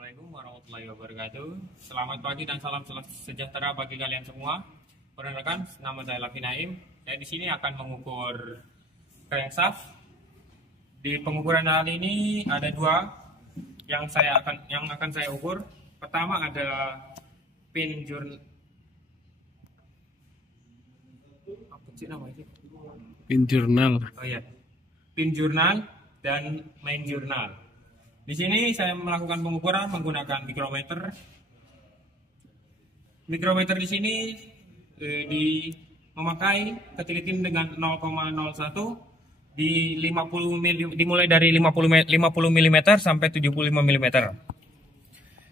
Assalamualaikum warahmatullahi wabarakatuh. Selamat pagi dan salam sejahtera bagi kalian semua. Perkenalkan, nama saya Lafi Naim. Saya di sini akan mengukur crankshaft. Di pengukuran kali ini ada dua yang akan saya ukur. Pertama ada pin jurnal. Apa sih namanya? Pin jurnal. Oh iya, pin jurnal dan main jurnal. Di sini saya melakukan pengukuran menggunakan mikrometer. Mikrometer di sini memakai ketelitian dengan 0,01 dimulai dari 50 mm sampai 75 mm.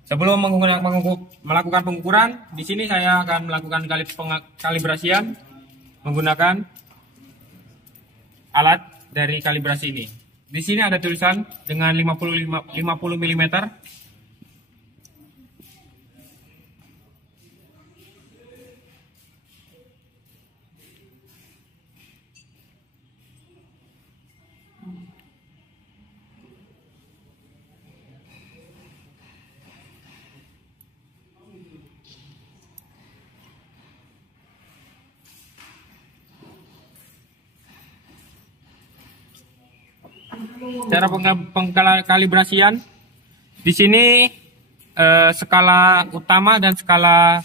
Sebelum melakukan pengukuran, di sini saya akan melakukan kalibrasian menggunakan alat dari kalibrasi ini. Di sini ada tulisan dengan 50 mm. Cara pengkalibrasian di sini skala utama dan skala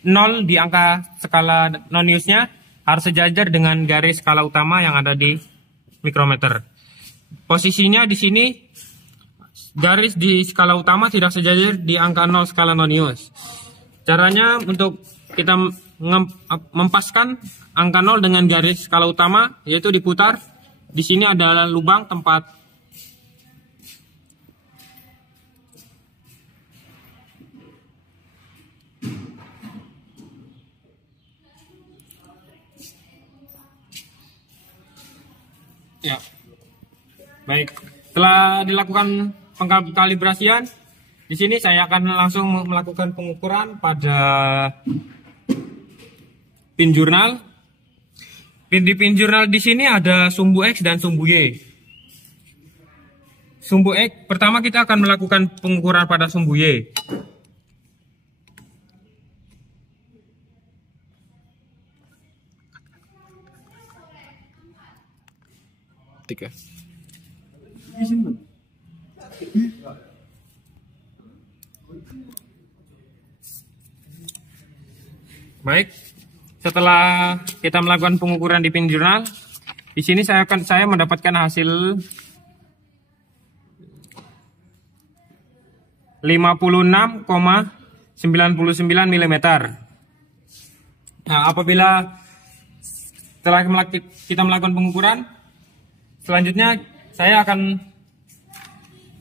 0 di angka skala non-use-nya harus sejajar dengan garis skala utama yang ada di mikrometer. Posisinya di sini garis di skala utama tidak sejajar di angka 0 skala non-use. Caranya untuk kita mempaskan angka 0 dengan garis skala utama yaitu diputar. Di sini ada lubang tempat ya. Baik, setelah dilakukan pengkalibrasian, di sini saya akan langsung melakukan pengukuran pada pin jurnal. Di pin jurnal di sini ada sumbu X dan sumbu Y. Sumbu X, pertama kita akan melakukan pengukuran pada sumbu Y. Tiga. Baik, setelah kita melakukan pengukuran di pin jurnal, di sini saya mendapatkan hasil 56,99 mm. Nah, apabila setelah kita melakukan pengukuran, selanjutnya saya akan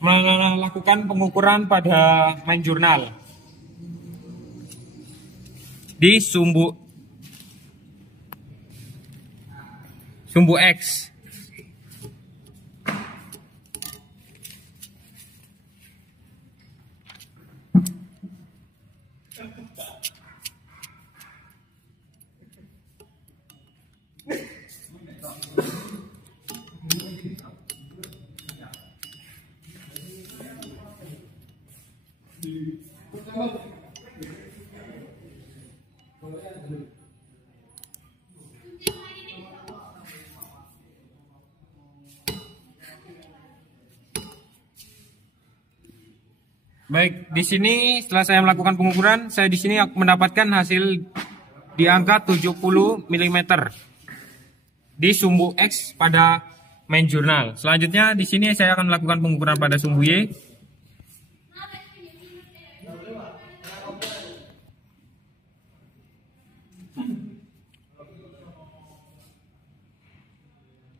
melakukan pengukuran pada main jurnal di sumbu X. Baik, di sini setelah saya melakukan pengukuran, saya di sini mendapatkan hasil di angka 70 mm di sumbu X pada main jurnal. Selanjutnya di sini saya akan melakukan pengukuran pada sumbu Y.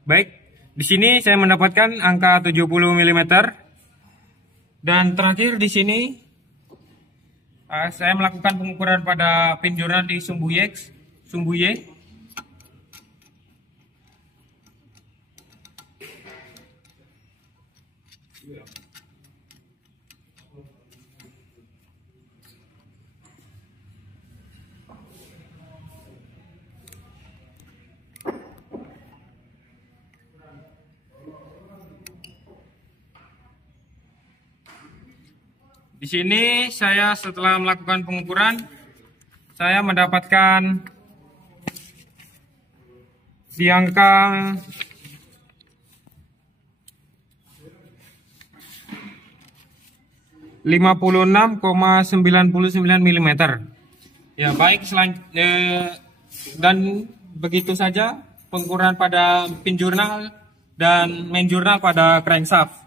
Baik, di sini saya mendapatkan angka 70 mm. Dan terakhir di sini saya melakukan pengukuran pada pin jurnal di sumbu Y. Di sini saya setelah melakukan pengukuran, saya mendapatkan di angka 56,99 mm. Ya baik, dan begitu saja pengukuran pada pin jurnal dan main jurnal pada crankshaft.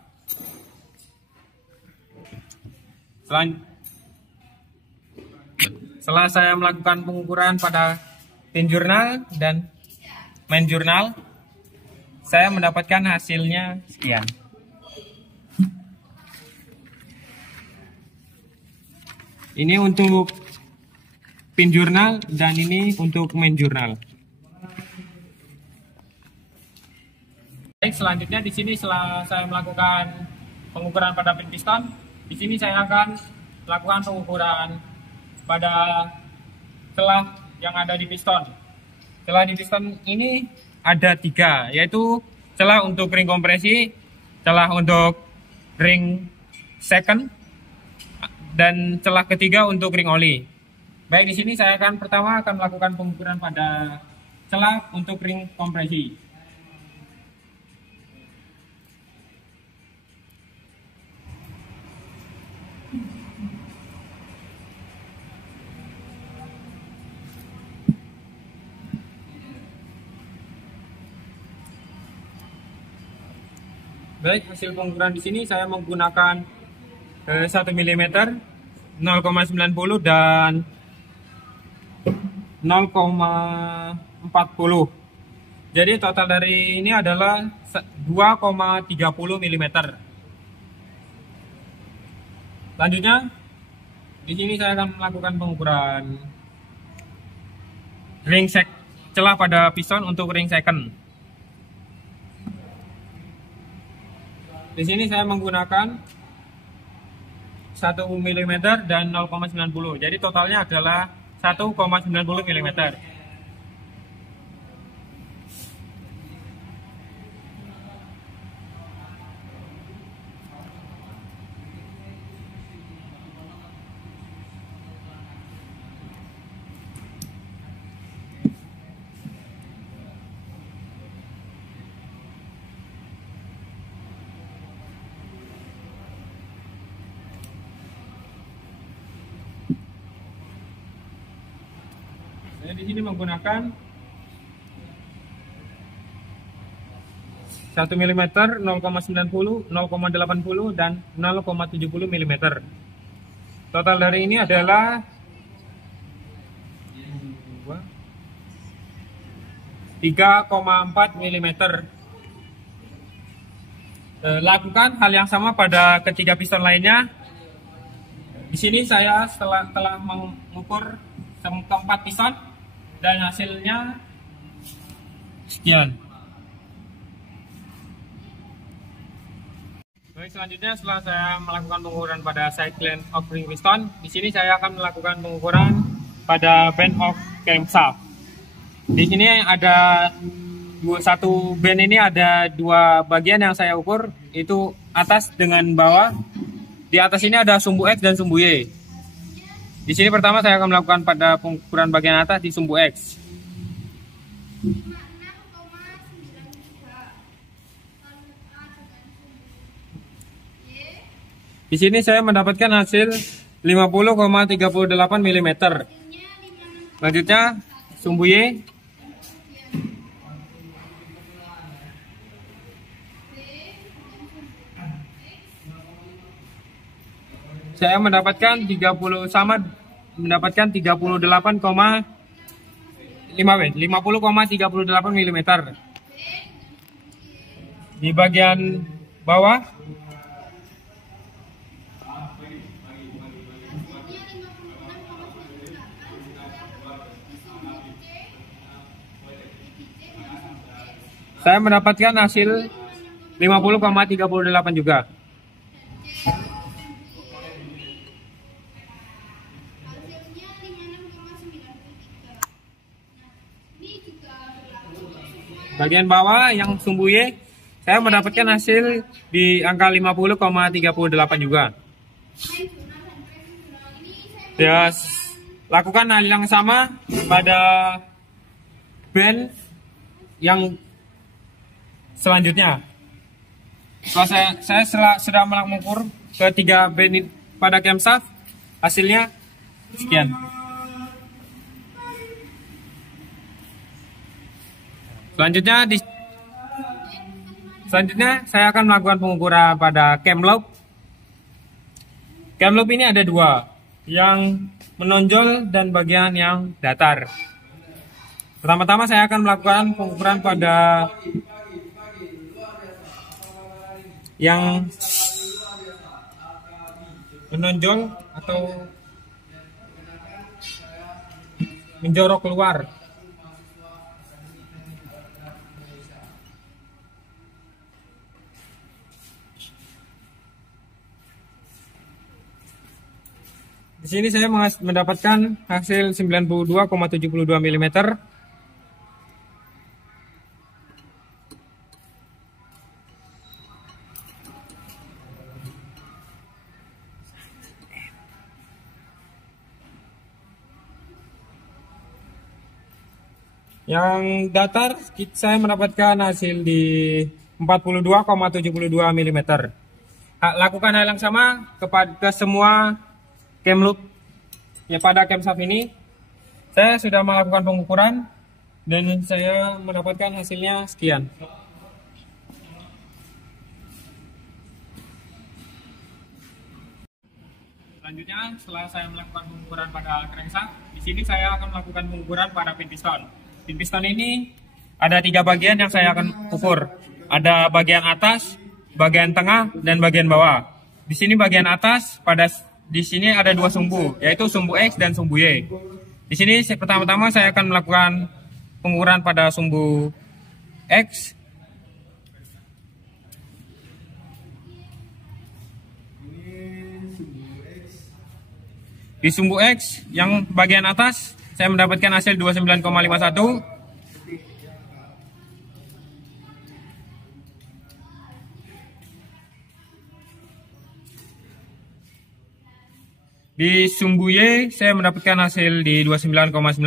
Setelah saya melakukan pengukuran pada pin jurnal dan main jurnal, saya mendapatkan hasilnya sekian. Ini untuk pin jurnal dan ini untuk main jurnal. Baik, selanjutnya di sini setelah saya melakukan pengukuran pada pin piston, di sini saya akan melakukan pengukuran pada celah yang ada di piston. Celah di piston ini ada 3, yaitu celah untuk ring kompresi, celah untuk ring second, dan celah ketiga untuk ring oli. Baik, di sini saya pertama akan melakukan pengukuran pada celah untuk ring kompresi. Baik, hasil pengukuran di sini saya menggunakan 1 mm, 0,90 dan 0,40. Jadi total dari ini adalah 2,30 mm. Selanjutnya di sini saya akan melakukan pengukuran celah pada piston untuk ring second. Di sini saya menggunakan 1 mm dan 0,90. Jadi totalnya adalah 1,90 mm. Saya di sini menggunakan 1 mm, 0,90, 0,80 dan 0,70 mm. Total dari ini adalah 3,4 mm. Lakukan hal yang sama pada ketiga piston lainnya. Di sini saya telah mengukur keempat piston dan hasilnya sekian. Baik, selanjutnya setelah saya melakukan pengukuran pada side clamp of ring piston, di sini saya akan melakukan pengukuran pada band of crankshaft. Di sini ada satu band ini ada 2 bagian yang saya ukur, itu atas dengan bawah. Di atas ini ada sumbu X dan sumbu Y. Di sini pertama saya akan melakukan pada pengukuran bagian atas di sumbu X. Di sini saya mendapatkan hasil 50,38 mm. Selanjutnya sumbu Y. Saya mendapatkan 38,5 mm. Di bagian bawah saya mendapatkan hasil 50,38 juga. Bagian bawah yang sumbu Y, saya mendapatkan hasil di angka 50,38 juga. Ya, lakukan hal yang sama pada band yang selanjutnya. Setelah saya sudah mengukur ketiga band pada camshaft, hasilnya sekian. Selanjutnya saya akan melakukan pengukuran pada cam lobe. Cam lobe ini ada dua, yang menonjol dan bagian yang datar. Pertama-tama saya akan melakukan pengukuran pada yang menonjol atau menjorok keluar. Di sini saya mendapatkan hasil 92,72 mm. Yang datar saya mendapatkan hasil di 42,72 mm. Lakukan hal yang sama ke semua cam loop ya pada camshaft ini. Saya sudah melakukan pengukuran dan saya mendapatkan hasilnya sekian. Selanjutnya, setelah saya melakukan pengukuran pada crankshaft, di sini saya akan melakukan pengukuran pada pin piston. Pin piston ini ada 3 bagian yang saya akan ukur. Ada bagian atas, bagian tengah, dan bagian bawah. Di sini bagian atas di sini ada 2 sumbu, yaitu sumbu X dan sumbu Y. Di sini pertama-tama saya akan melakukan pengukuran pada sumbu X. Di sumbu X yang bagian atas saya mendapatkan hasil 29,51. Di sumbu Y saya mendapatkan hasil di 29,98.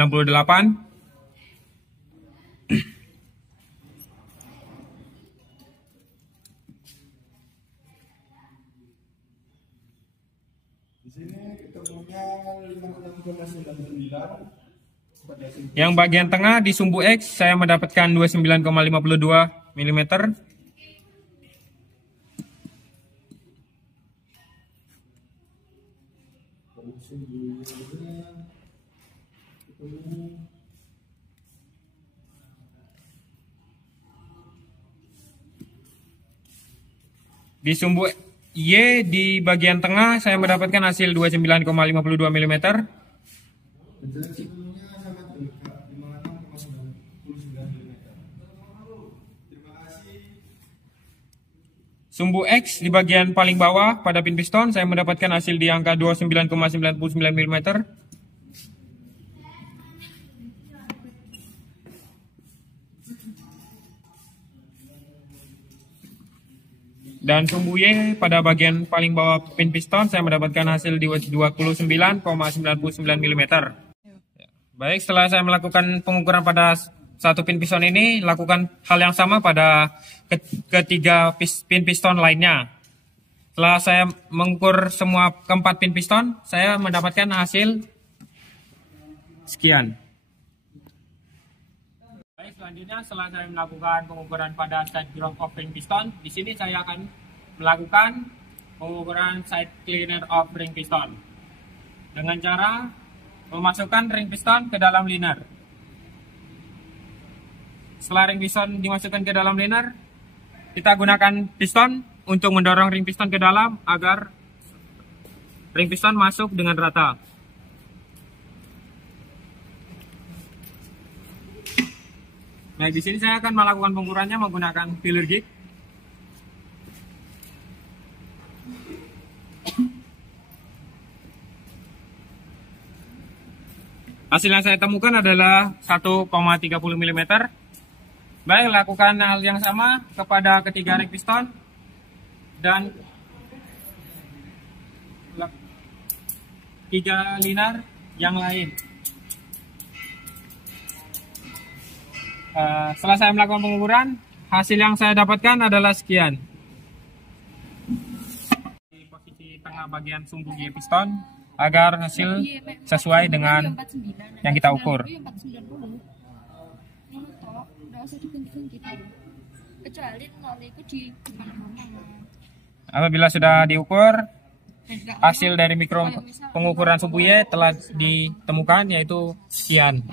Yang bagian tengah di sumbu X saya mendapatkan 29,52 mm. Di sumbu Y di bagian tengah saya mendapatkan hasil 29,52 mm. Sumbu X di bagian paling bawah pada pin piston saya mendapatkan hasil di angka 29,99 mm. Dan sumbu Y pada bagian paling bawah pin piston saya mendapatkan hasil di 29,99 mm. Baik, setelah saya melakukan pengukuran pada satu pin piston ini, lakukan hal yang sama pada ketiga pin piston lainnya. Setelah saya mengukur semua keempat pin piston, saya mendapatkan hasil sekian. Baik, selanjutnya setelah saya melakukan pengukuran pada side groove of ring piston, di sini saya akan melakukan pengukuran side cleaner of ring piston dengan cara memasukkan ring piston ke dalam liner. Setelah ring piston dimasukkan ke dalam liner, kita gunakan piston untuk mendorong ring piston ke dalam agar ring piston masuk dengan rata. Nah, di sini saya akan melakukan pengukurannya menggunakan feeler gig. Hasil yang saya temukan adalah 1,30 mm. Baik, lakukan hal yang sama kepada ketiga ring piston dan 3 linar yang lain. Setelah saya melakukan pengukuran, hasil yang saya dapatkan adalah sekian. Di posisi tengah bagian sumbu gear piston agar hasil sesuai dengan yang kita ukur. Apabila sudah diukur, hasil dari mikro pengukuran sumbu Y telah ditemukan, yaitu sekian.